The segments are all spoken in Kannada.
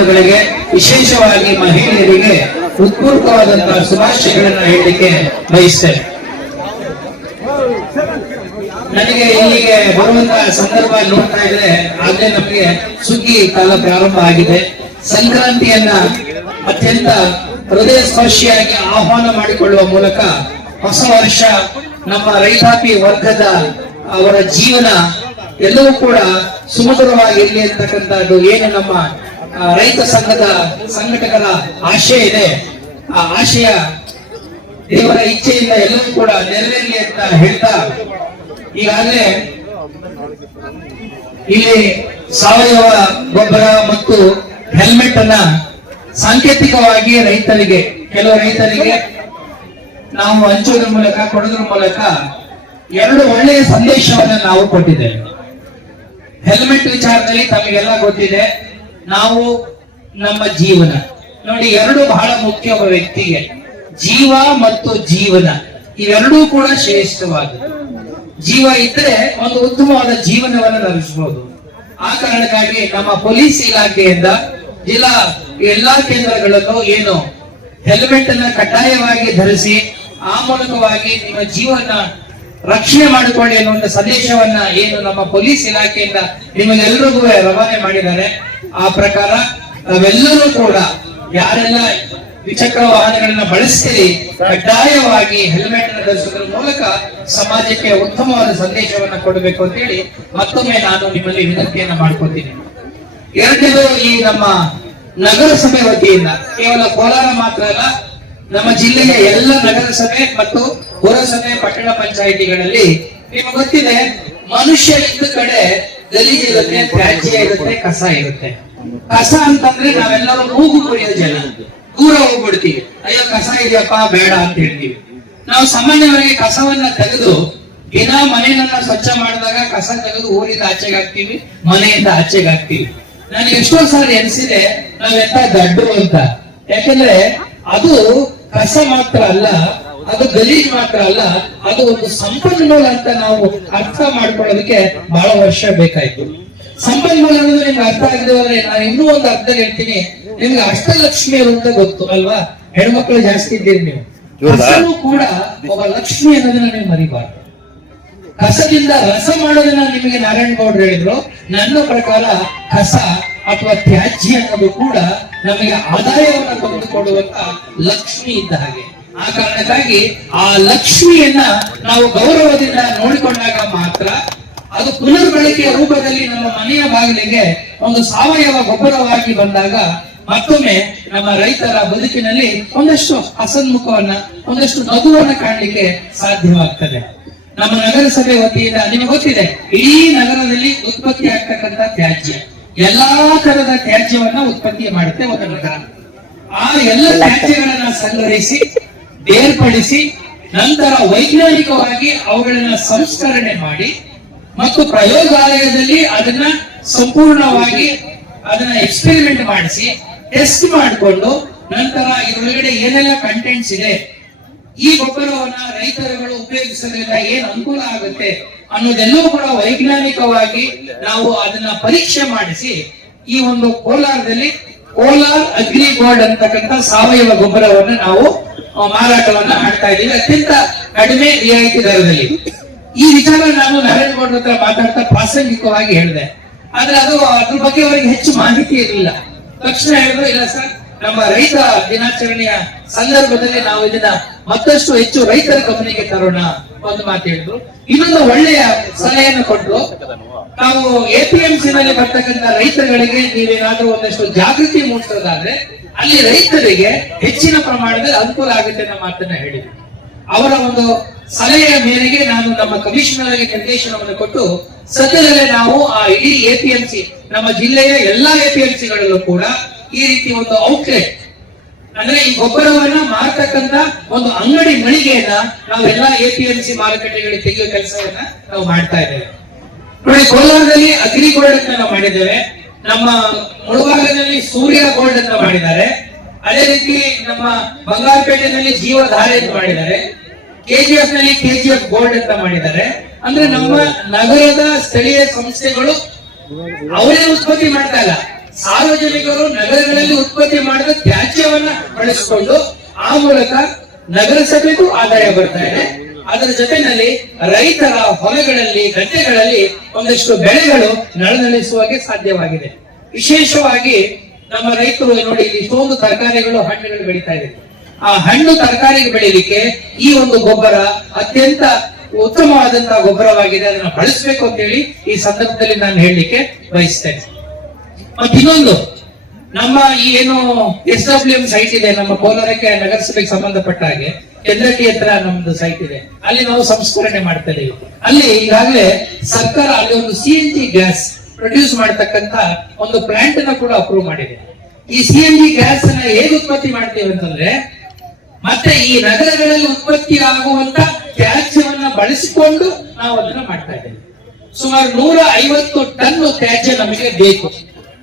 ಬಂಧುಗಳಿಗೆ ವಿಶೇಷವಾಗಿ ಮಹಿಳೆಯರಿಗೆ ಹೃತ್ಪೂರ್ವಕವಾದಂತಹ ಶುಭಾಶಯಗಳನ್ನು ಹೇಳಲಿಕ್ಕೆ ಬಯಸ್ತೇನೆ. ನನಗೆ ಇಲ್ಲಿಗೆ ಬರುವಂತಹ ಸಂದರ್ಭ ನೋಡ್ತಾ ಇದ್ರೆ ಆಗ್ಲೇ ನಮಗೆ ಸುಗ್ಗಿ ಕಾಲ ಪ್ರಾರಂಭ ಆಗಿದೆ. ಸಂಕ್ರಾಂತಿಯನ್ನ ಅತ್ಯಂತ ಹೃದಯ ಸ್ಪರ್ಶಿಯಾಗಿ ಆಹ್ವಾನ ಮಾಡಿಕೊಳ್ಳುವ ಮೂಲಕ ಹೊಸ ವರ್ಷ ನಮ್ಮ ರೈತಾಪಿ ವರ್ಗದ ಅವರ ಜೀವನ ಎಲ್ಲವೂ ಕೂಡ ಸುಮಧುರವಾಗಿರ್ಲಿ ಅಂತಕ್ಕಂಥದ್ದು ಏನು ನಮ್ಮ ರೈತ ಸಂಘದ ಸಂಘಟಕರ ಆಶಯ ಇದೆ, ಆ ಆಶಯ ದೇವರ ಇಚ್ಛೆಯಿಂದ ಎಲ್ಲವೂ ಕೂಡ ನೆರವೇರಲಿ ಅಂತ ಹೇಳ್ತಾ, ಈಗಾಗಲೇ ಇಲ್ಲಿ ಸಾವಯವ ಗೊಬ್ಬರ ಮತ್ತು ಹೆಲ್ಮೆಟ್ ಅನ್ನ ಸಾಂಕೇತಿಕವಾಗಿ ರೈತರಿಗೆ, ಕೆಲವು ರೈತರಿಗೆ ನಾವು ಹಂಚೋದ್ರ ಮೂಲಕ, ಕೊಡೋದ್ರ ಮೂಲಕ ಎರಡು ಒಳ್ಳೆಯ ಸಂದೇಶವನ್ನ ನಾವು ಕೊಟ್ಟಿದ್ದೇವೆ. ಹೆಲ್ಮೆಟ್ ವಿಚಾರದಲ್ಲಿ ತಮಗೆಲ್ಲ ಗೊತ್ತಿದೆ, ನಾವು ನಮ್ಮ ಜೀವನ ನೋಡಿ, ಎರಡು ಬಹಳ ಮುಖ್ಯ. ಒಬ್ಬ ವ್ಯಕ್ತಿಗೆ ಜೀವ ಮತ್ತು ಜೀವನ ಇವೆರಡೂ ಕೂಡ ಶ್ರೇಷ್ಠವಾದದ್ದು. ಜೀವ ಇದ್ರೆ ಒಂದು ಉತ್ತಮವಾದ ಜೀವನವನ್ನು ನಡೆಸಬಹುದು. ಆ ಕಾರಣಕ್ಕಾಗಿ ನಮ್ಮ ಪೊಲೀಸ್ ಇಲಾಖೆಯಿಂದ ಜಿಲ್ಲಾ ಎಲ್ಲಾ ಕೇಂದ್ರಗಳಲ್ಲೂ ಏನು ಹೆಲ್ಮೆಟ್ ಅನ್ನ ಕಡ್ಡಾಯವಾಗಿ ಧರಿಸಿ ಆ ಮೂಲಕವಾಗಿ ನಿಮ್ಮ ಜೀವನ ರಕ್ಷಣೆ ಮಾಡಿಕೊಳ್ಳಿ ಅನ್ನುವಂಥ ಸಂದೇಶವನ್ನ ಏನು ನಮ್ಮ ಪೊಲೀಸ್ ಇಲಾಖೆಯಿಂದ ನಿಮಗೆಲ್ಲರಿಗೂ ರವಾನೆ ಮಾಡಿದ್ದಾರೆ. ಆ ಪ್ರಕಾರ ನಾವೆಲ್ಲರೂ ಕೂಡ ಯಾರೆಲ್ಲ ದ್ವಿಚಕ್ರ ವಾಹನಗಳನ್ನ ಬಳಸ್ತೀರಿ ಕಡ್ಡಾಯವಾಗಿ ಹೆಲ್ಮೆಟ್ ಅನ್ನು ಧರಿಸುವುದರ ಮೂಲಕ ಸಮಾಜಕ್ಕೆ ಉತ್ತಮವಾದ ಸಂದೇಶವನ್ನ ಕೊಡಬೇಕು ಅಂತ ಹೇಳಿ ಮತ್ತೊಮ್ಮೆ ನಾನು ನಿಮ್ಮಲ್ಲಿ ವಿನಂತಿಯನ್ನ ಮಾಡ್ಕೊತೀನಿ. ಎರಡನೇದು, ಈ ನಮ್ಮ ನಗರಸಭೆ ವತಿಯಿಂದ ಕೇವಲ ಕೋಲಾರ ಮಾತ್ರ ಅಲ್ಲ, ನಮ್ಮ ಜಿಲ್ಲೆಯ ಎಲ್ಲ ನಗರಸಭೆ ಮತ್ತು ಪುರಸಭೆ ಪಟ್ಟಣ ಪಂಚಾಯಿತಿಗಳಲ್ಲಿ ನಿಮಗೆ ಗೊತ್ತಿದೆ, ಮನುಷ್ಯ ಇದ್ದ ಕಡೆ ಗಲೀಜು ಇರುತ್ತೆ, ತ್ಯಾಜ್ಯ ಇರುತ್ತೆ, ಕಸ ಇರುತ್ತೆ. ಕಸ ಅಂತಂದ್ರೆ ನಾವೆಲ್ಲರೂ ಮೂಗು ಕುಡಿಯೋ ಜನ, ದೂರ ಹೋಗ್ಬಿಡ್ತೀವಿ, ಅಯ್ಯೋ ಕಸ ಇದೆಯಪ್ಪ ಬೇಡ ಅಂತ ಹೇಳ್ತೀವಿ. ನಾವು ಸಾಮಾನ್ಯವಾಗಿ ಕಸವನ್ನ ತೆಗೆದು ದಿನ ಮನೆಯನ್ನ ಸ್ವಚ್ಛ ಮಾಡಿದಾಗ ಕಸ ತೆಗೆದು ಊರಿಂದ ಆಚೆಗೆ ಹಾಕ್ತಿವಿ, ಮನೆಯಿಂದ ಆಚೆಗೆ ಹಾಕ್ತಿವಿ. ನನಗೆ ಎಷ್ಟೋ ಸಾರಿ ಅನಿಸಿದೆ ನಾವೆಂತ ದಡ್ಡರು ಅಂತ. ಯಾಕಂದ್ರೆ ಅದು ಕಸ ಮಾತ್ರ ಅಲ್ಲ, ಅದು ಗಲೀಜ್ ಮಾತ್ರ ಅಲ್ಲ, ಅದು ಒಂದು ಸಂಪನ್ಮೂಲ ಅಂತ ನಾವು ಅರ್ಥ ಮಾಡ್ಕೊಳ್ಳೋದಕ್ಕೆ ಬಹಳ ವರ್ಷ ಬೇಕಾಯ್ತು. ಸಂಪನ್ಮೂಲ ಅನ್ನೋದು ನಿಮ್ಗೆ ಅರ್ಥ ಆಗದೆ ಹೋದ್ರೆ ನಾನು ಇನ್ನೂ ಒಂದು ಅರ್ಥ ಹೇಳ್ತೀನಿ. ನಿಮ್ಗೆ ಅಷ್ಟಲಕ್ಷ್ಮಿಯರು ಅಂತ ಗೊತ್ತು ಅಲ್ವಾ? ಹೆಣ್ಮಕ್ಳು ಜಾಸ್ತಿ ಇದ್ದೀರಿ ನೀವು. ಕಸನೂ ಕೂಡ ಒಬ್ಬ ಲಕ್ಷ್ಮಿ ಅನ್ನೋದನ್ನ ನೀವು ಮರಿಬಾರ್ದು. ಕಸದಿಂದ ರಸ ಮಾಡೋದನ್ನ ನಿಮಗೆ ನಾರಾಯಣ ಗೌಡ್ರು ಹೇಳಿದ್ರು. ನನ್ನ ಪ್ರಕಾರ ಕಸ ಅಥವಾ ತ್ಯಾಜ್ಯ ಅನ್ನೋದು ಕೂಡ ನಮಗೆ ಆದಾಯವನ್ನು ತಂದುಕೊಡುವಂತ ಲಕ್ಷ್ಮಿ ಇದ್ದ ಹಾಗೆ. ಆ ಕಾರಣಕ್ಕಾಗಿ ಆ ಲಕ್ಷ್ಮಿಯನ್ನ ನಾವು ಗೌರವದಿಂದ ನೋಡಿಕೊಂಡಾಗ ಮಾತ್ರ ಅದು ಪುನರ್ಬಳಕೆಯ ರೂಪದಲ್ಲಿ ನಮ್ಮ ಮನೆಯ ಬಾಗಿಲಿಗೆ ಒಂದು ಸಾವಯವ ಗೊಬ್ಬರವಾಗಿ ಬಂದಾಗ ಮತ್ತೊಮ್ಮೆ ನಮ್ಮ ರೈತರ ಬದುಕಿನಲ್ಲಿ ಒಂದಷ್ಟು ಹಸನ್ಮುಖವನ್ನ, ಒಂದಷ್ಟು ನಗುವನ್ನ ಕಾಣಲಿಕ್ಕೆ ಸಾಧ್ಯವಾಗ್ತದೆ. ನಮ್ಮ ನಗರಸಭೆ ವತಿಯಿಂದ ನಿಮಗೆ ಗೊತ್ತಿದೆ, ಇಡೀ ನಗರದಲ್ಲಿ ಉತ್ಪತ್ತಿ ಆಗ್ತಕ್ಕಂಥ ತ್ಯಾಜ್ಯ, ಎಲ್ಲಾ ತರದ ತ್ಯಾಜ್ಯವನ್ನ ಉತ್ಪತ್ತಿ ಮಾಡುತ್ತೆ ಒಂದು ನಗರ. ಆ ಎಲ್ಲ ತ್ಯಾಜ್ಯಗಳನ್ನ ಸಂಗ್ರಹಿಸಿ ಬೇರ್ಪಡಿಸಿ ನಂತರ ವೈಜ್ಞಾನಿಕವಾಗಿ ಅವುಗಳನ್ನ ಸಂಸ್ಕರಣೆ ಮಾಡಿ ಮತ್ತು ಪ್ರಯೋಗಾಲಯದಲ್ಲಿ ಅದನ್ನ ಸಂಪೂರ್ಣವಾಗಿ ಅದನ್ನ ಎಕ್ಸ್ಪೆರಿಮೆಂಟ್ ಮಾಡಿಸಿ ಟೆಸ್ಟ್ ಮಾಡಿಕೊಂಡು ನಂತರ ಇದರೊಳಗಡೆ ಏನೆಲ್ಲ ಕಂಟೆಂಟ್ಸ್ ಇದೆ, ಈ ಗೊಬ್ಬರವನ್ನ ರೈತರುಗಳು ಉಪಯೋಗಿಸೋದ್ರಿಂದ ಏನ್ ಅನುಕೂಲ ಆಗುತ್ತೆ ಅನ್ನೋದೆಲ್ಲವೂ ಕೂಡ ವೈಜ್ಞಾನಿಕವಾಗಿ ನಾವು ಅದನ್ನ ಪರೀಕ್ಷೆ ಮಾಡಿಸಿ ಈ ಒಂದು ಕೋಲಾರದಲ್ಲಿ ಕೋಲಾರ್ ಅಗ್ರಿ ಗೋಲ್ಡ್ ಅಂತಕ್ಕಂಥ ಸಾವಯವ ಗೊಬ್ಬರವನ್ನು ನಾವು ಮಾರಾಟವನ್ನ ಮಾಡ್ತಾ ಇದ್ದೀವಿ ಅತ್ಯಂತ ಕಡಿಮೆ ರಿಯಾಯಿತಿ ದರದಲ್ಲಿ. ಈ ವಿಚಾರ ನಾನು ನಾರಾಯಣ ಗೌಡ್ರ ಹತ್ರ ಮಾತಾಡ್ತಾ ಪ್ರಾಸಂಗಿಕವಾಗಿ ಹೇಳಿದೆ, ಆದ್ರೆ ಅದ್ರ ಬಗ್ಗೆ ಅವರಿಗೆ ಹೆಚ್ಚು ಮಾಹಿತಿ ಇರಲಿಲ್ಲ. ತಕ್ಷಣ ಹೇಳಿದ್ರು, ಇಲ್ಲ ಸರ್, ನಮ್ಮ ರೈತ ದಿನಾಚರಣೆಯ ಸಂದರ್ಭದಲ್ಲಿ ನಾವು ಇದನ್ನ ಮತ್ತಷ್ಟು ಹೆಚ್ಚು ರೈತರ ಗಮನಕ್ಕೆ ತರೋಣ ಒಂದು ಮಾತು ಹೇಳಿದ್ರು. ಇನ್ನೊಂದು ಒಳ್ಳೆಯ ಸಲಹೆಯನ್ನು ಕೊಟ್ಟರು, ನಾವು APMC ನಲ್ಲಿ ಬರ್ತಕ್ಕಂಥ ರೈತರುಗಳಿಗೆ ನೀವೇನಾದ್ರೂ ಒಂದಷ್ಟು ಜಾಗೃತಿ ಮೂಡಿಸೋದಾದ್ರೆ ಅಲ್ಲಿ ರೈತರಿಗೆ ಹೆಚ್ಚಿನ ಪ್ರಮಾಣದಲ್ಲಿ ಅನುಕೂಲ ಆಗುತ್ತೆ ಅನ್ನೋ ಮಾತನ್ನ ಹೇಳಿದ್ರು. ಅವರ ಒಂದು ಸಲಹೆಯ ಮೇರೆಗೆ ನಾನು ನಮ್ಮ ಕಮಿಷನರ್ ಗೆ ನಿರ್ದೇಶನವನ್ನು ಕೊಟ್ಟು ಸದ್ಯದಲ್ಲೇ ನಾವು ಆ ಇಡೀ APMC ನಮ್ಮ ಜಿಲ್ಲೆಯ ಎಲ್ಲಾ APMCಗಳಲ್ಲೂ ಕೂಡ ಈ ರೀತಿ ಒಂದು ಔಟ್ಲೆಟ್, ಅಂದ್ರೆ ಈ ಗೊಬ್ಬರವನ್ನ ಮಾರತಕ್ಕಂತ ಒಂದು ಅಂಗಡಿ ಮಳಿಗೆಯನ್ನ ನಾವೆಲ್ಲ APMC ಮಾರುಕಟ್ಟೆಗಳಿಗೆ ತೆಗೆಯುವ ಕೆಲಸವನ್ನ ನಾವು ಮಾಡ್ತಾ ಇದ್ದೇವೆ. ನೋಡಿ, ಕೋಲಾರದಲ್ಲಿ ಅಗ್ರಿ ಗೋಲ್ಡ್ ಅಂತ ನಾವು ಮಾಡಿದ್ದೇವೆ, ನಮ್ಮ ಮುಳಬಾಗಿಲಿನಲ್ಲಿ ಸೂರ್ಯ ಗೋಲ್ಡ್ ಅಂತ ಮಾಡಿದ್ದಾರೆ, ಅದೇ ರೀತಿ ನಮ್ಮ ಬಂಗಾರಪೇಟೆನಲ್ಲಿ ಜೀವಧಾರೆ ಅಂತ ಮಾಡಿದ್ದಾರೆ, KGF ನಲ್ಲಿ KGF ಗೋಲ್ಡ್ ಅಂತ ಮಾಡಿದ್ದಾರೆ. ಅಂದ್ರೆ ನಮ್ಮ ನಗರದ ಸ್ಥಳೀಯ ಸಂಸ್ಥೆಗಳು ಅವರೇ ಉತ್ಪತ್ತಿ ಮಾಡ್ತಾ ಇಲ್ಲ, ಸಾರ್ವಜನಿಕರು ನಗರಗಳಲ್ಲಿ ಉತ್ಪತ್ತಿ ಮಾಡಿದ ತ್ಯಾಜ್ಯವನ್ನ ಬಳಸಿಕೊಂಡು ಆ ಮೂಲಕ ನಗರಸಭೆಗೂ ಆದಾಯ ಬರ್ತಾ ಇದೆ. ಅದರ ಜೊತೆನಲ್ಲಿ ರೈತರ ಹೊಲಗಳಲ್ಲಿ ಗದ್ದೆಗಳಲ್ಲಿ ಒಂದಷ್ಟು ಬೆಳೆಗಳು ನಳನಳಿಸುವಾಗೆ ಸಾಧ್ಯವಾಗಿದೆ. ವಿಶೇಷವಾಗಿ ನಮ್ಮ ರೈತರು ನೋಡಿ ಇಷ್ಟೊಂದು ತರಕಾರಿಗಳು ಹಣ್ಣುಗಳು ಬೆಳೀತಾ ಇದೆ. ಆ ಹಣ್ಣು ತರಕಾರಿ ಬೆಳೀಲಿಕ್ಕೆ ಈ ಒಂದು ಗೊಬ್ಬರ ಅತ್ಯಂತ ಉತ್ತಮವಾದಂತಹ ಗೊಬ್ಬರವಾಗಿದೆ. ಅದನ್ನ ಬಳಸಬೇಕು ಅಂತ ಹೇಳಿ ಈ ಸಂದರ್ಭದಲ್ಲಿ ನಾನು ಹೇಳಲಿಕ್ಕೆ ಬಯಸ್ತೇನೆ. ಮತ್ತೆ ಇನ್ನೊಂದು, ನಮ್ಮ ಈ ಏನು SWM ಸೈಟ್ ಇದೆ, ನಮ್ಮ ಕೋಲಾರಕ್ಕೆ ನಗರಸಭೆಗೆ ಸಂಬಂಧಪಟ್ಟ ಹಾಗೆ ಚಂದ್ರಟಿ ಹತ್ರ ನಮ್ದು ಸೈಟ್ ಇದೆ. ಅಲ್ಲಿ ನಾವು ಸಂಸ್ಕರಣೆ ಮಾಡ್ತಾ ಇದೀವಿ. ಅಲ್ಲಿ ಈಗಾಗಲೇ ಸರ್ಕಾರ ಅಲ್ಲಿ ಒಂದು CNG ಗ್ಯಾಸ್ ಪ್ರೊಡ್ಯೂಸ್ ಮಾಡತಕ್ಕಂತ ಒಂದು ಪ್ಲಾಂಟ್ ಅನ್ನ ಕೂಡ ಅಪ್ರೂವ್ ಮಾಡಿದೆ. ಈ CNG ಗ್ಯಾಸ್ ಅನ್ನ ಹೇಗೆ ಉತ್ಪತ್ತಿ ಮಾಡ್ತೇವೆ ಅಂತಂದ್ರೆ, ಮತ್ತೆ ಈ ನಗರಗಳಲ್ಲಿ ಉತ್ಪತ್ತಿ ಆಗುವಂತ ತ್ಯಾಜ್ಯವನ್ನ ಬಳಸಿಕೊಂಡು ನಾವು ಅದನ್ನ ಮಾಡ್ತಾ ಇದ್ದೇವೆ. ಸುಮಾರು 150 ಟನ್ ತ್ಯಾಜ್ಯ ನಮಗೆ ಬೇಕು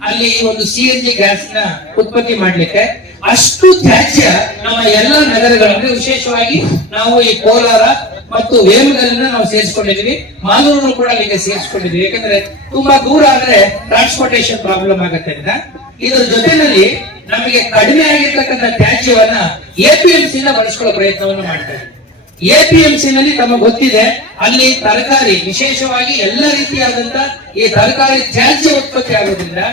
ಅಲ್ಲಿ ಒಂದು CNG ಗ್ಯಾಸ್ ನ ಉತ್ಪತ್ತಿ ಮಾಡ್ಲಿಕ್ಕೆ. ಅಷ್ಟು ತ್ಯಾಜ್ಯ ನಮ್ಮ ಎಲ್ಲ ನಗರಗಳಲ್ಲಿ, ವಿಶೇಷವಾಗಿ ನಾವು ಈ ಕೋಲಾರ ಮತ್ತು ವೇಮಗಲನ್ನ ನಾವು ಸೇರಿಸ್ಕೊಂಡಿದೀವಿ, ಮಾಲೂರು ಕೂಡ ಅಲ್ಲಿಗೆ ಸೇರಿಸ್ಕೊಂಡಿದೀವಿ. ಯಾಕಂದ್ರೆ ತುಂಬಾ ದೂರ ಆದ್ರೆ ಟ್ರಾನ್ಸ್ಪೋರ್ಟೇಶನ್ ಪ್ರಾಬ್ಲಮ್ ಆಗುತ್ತೆ ಅಂತ. ಇದರ ಜೊತೆನಲ್ಲಿ ನಮಗೆ ಕಡಿಮೆ ಆಗಿರ್ತಕ್ಕಂಥ ತ್ಯಾಜ್ಯವನ್ನ APMC ಇಂದ ಬಳಸ್ಕೊಳ್ಳೋ ಪ್ರಯತ್ನವನ್ನು ಮಾಡ್ತಾರೆ. APMC ನಲ್ಲಿ ತಮಗೆ ಗೊತ್ತಿದೆ, ಅಲ್ಲಿ ತರಕಾರಿ ವಿಶೇಷವಾಗಿ ಎಲ್ಲ ರೀತಿಯಾದಂತ ಈ ತರಕಾರಿ ತ್ಯಾಜ್ಯ ಉತ್ಪತ್ತಿ ಆಗೋದ್ರಿಂದ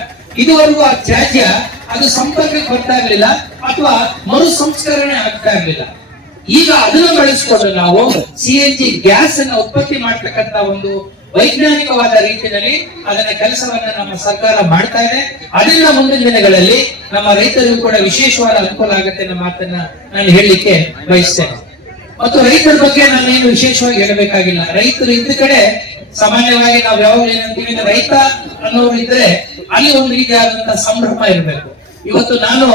ಇದುವರೆಗೂ ಆ ತ್ಯಾಜ್ಯ ಅದು ಸಂಪರ್ಕಕ್ಕೆ ಬರ್ತಾ ಇರಲಿಲ್ಲ ಅಥವಾ ಮರು ಸಂಸ್ಕರಣೆ ಆಗ್ತಾ ಇರಲಿಲ್ಲ. ಈಗ ಅದನ್ನು ಬಳಸಿಕೊಂಡು ನಾವು CNG ಗ್ಯಾಸ್ ಅನ್ನ ಉತ್ಪತ್ತಿ ಮಾಡ್ತಕ್ಕಂತ ಒಂದು ವೈಜ್ಞಾನಿಕವಾದ ರೀತಿಯಲ್ಲಿ ಅದನ್ನ ಕೆಲಸವನ್ನ ನಮ್ಮ ಸರ್ಕಾರ ಮಾಡ್ತಾ ಇದೆ. ಅದರಿಂದ ಮುಂದಿನ ದಿನಗಳಲ್ಲಿ ನಮ್ಮ ರೈತರಿಗೂ ಕೂಡ ವಿಶೇಷವಾದ ಅನುಕೂಲ ಆಗುತ್ತೆ ಅನ್ನೋ ಮಾತನ್ನ ನಾನು ಹೇಳಲಿಕ್ಕೆ ಬಯಸ್ತೇನೆ. ಮತ್ತು ರೈತರ ಬಗ್ಗೆ ನಾನೇನು ವಿಶೇಷವಾಗಿ ಹೇಳಬೇಕಾಗಿಲ್ಲ. ರೈತರು ಇದ್ದ ಕಡೆ ಸಾಮಾನ್ಯವಾಗಿ ನಾವು ಯಾವಾಗಲೂ ಏನಂತೀವಿ, ರೈತ ಅನ್ನೋರು ಇದ್ರೆ ಅಲ್ಲಿ ಒಂದು ರೀತಿಯಾದಂತಹ ಸಂಭ್ರಮ ಇರಬೇಕು. ಇವತ್ತು ನಾನು